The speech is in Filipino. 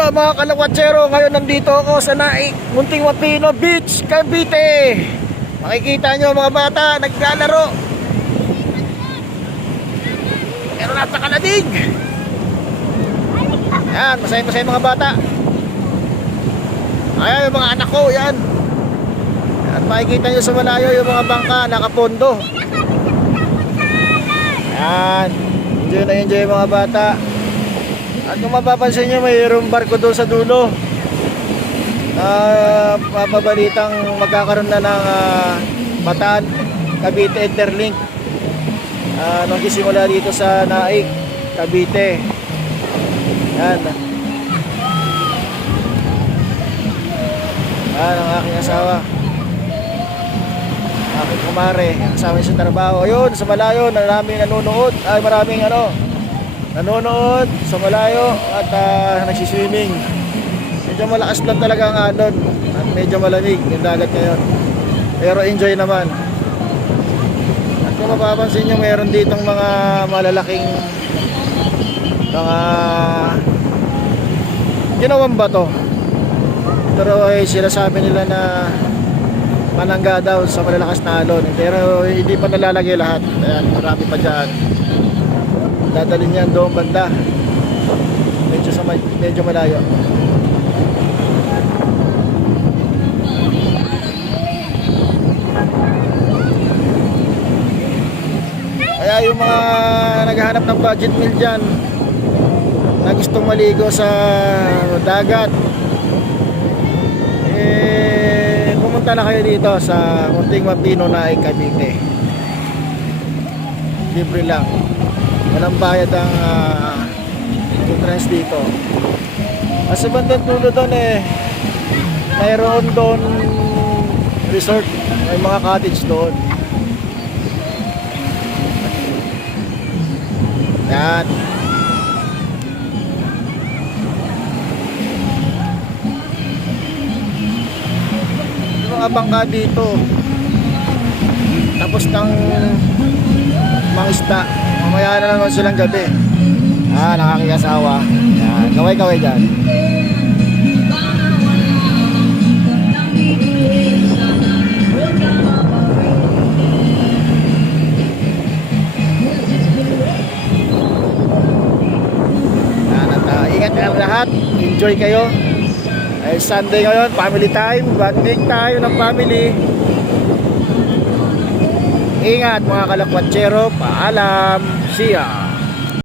Hello mga kalawatsero, ngayon nandito ako sa Naik, Munting Mapino Beach, Cavite. Makikita nyo mga bata, naglalaro. Pero napakalamig. Yan, masaya-masaya mga bata. Ayan yung mga anak ko, yan. At makikita nyo sa malayo yung mga bangka, nakapondo. Yan, enjoy na enjoy mga bata. At kung mapapansin nyo, mayroong barko doon sa dulo. Papabalitang magkakaroon na ng Bataan Cavite Interlink. Nagsisimula dito sa Naik, Cavite. Yan. Yan ang aking asawa. Aking kumare, kasama niya sa trabaho. Ayun, sa malayo, maraming nanonood. Ay, maraming nanonood sa malayo at nagsiswimming. Medyo malakas lang talaga ang alon at medyo malamig yung dagat ngayon, pero enjoy naman. At kung mapapansin nyo, mayroon ditong mga malalaking mga ginawang bato, pero sinasabi nila na manangga daw sa malalakas na alon, pero hindi pa nalalagay lahat. Ayan, marami pa dyan. Dadalhin niyan doon banda, medyo malayo. Kaya yung mga naghahanap ng budget meal dyan, na gustong maligo sa dagat, pumunta na kayo dito sa Munting Mapino na Cavite. Libre lang, walang bayad ang entrance dito. Sa bandang dulo doon mayroon doon resort, may mga cottage doon. Yan. Yung mga bangka dito, tapos ng mga isda, mamaya na naman silang gabi. Nakakikasawa. Yan, kaway-kaway dyan. Ingat kayo lahat, enjoy kayo. Sunday ngayon, family time, bonding tayo ng family. Ingat mga kalakwatsero, paalam, see ya.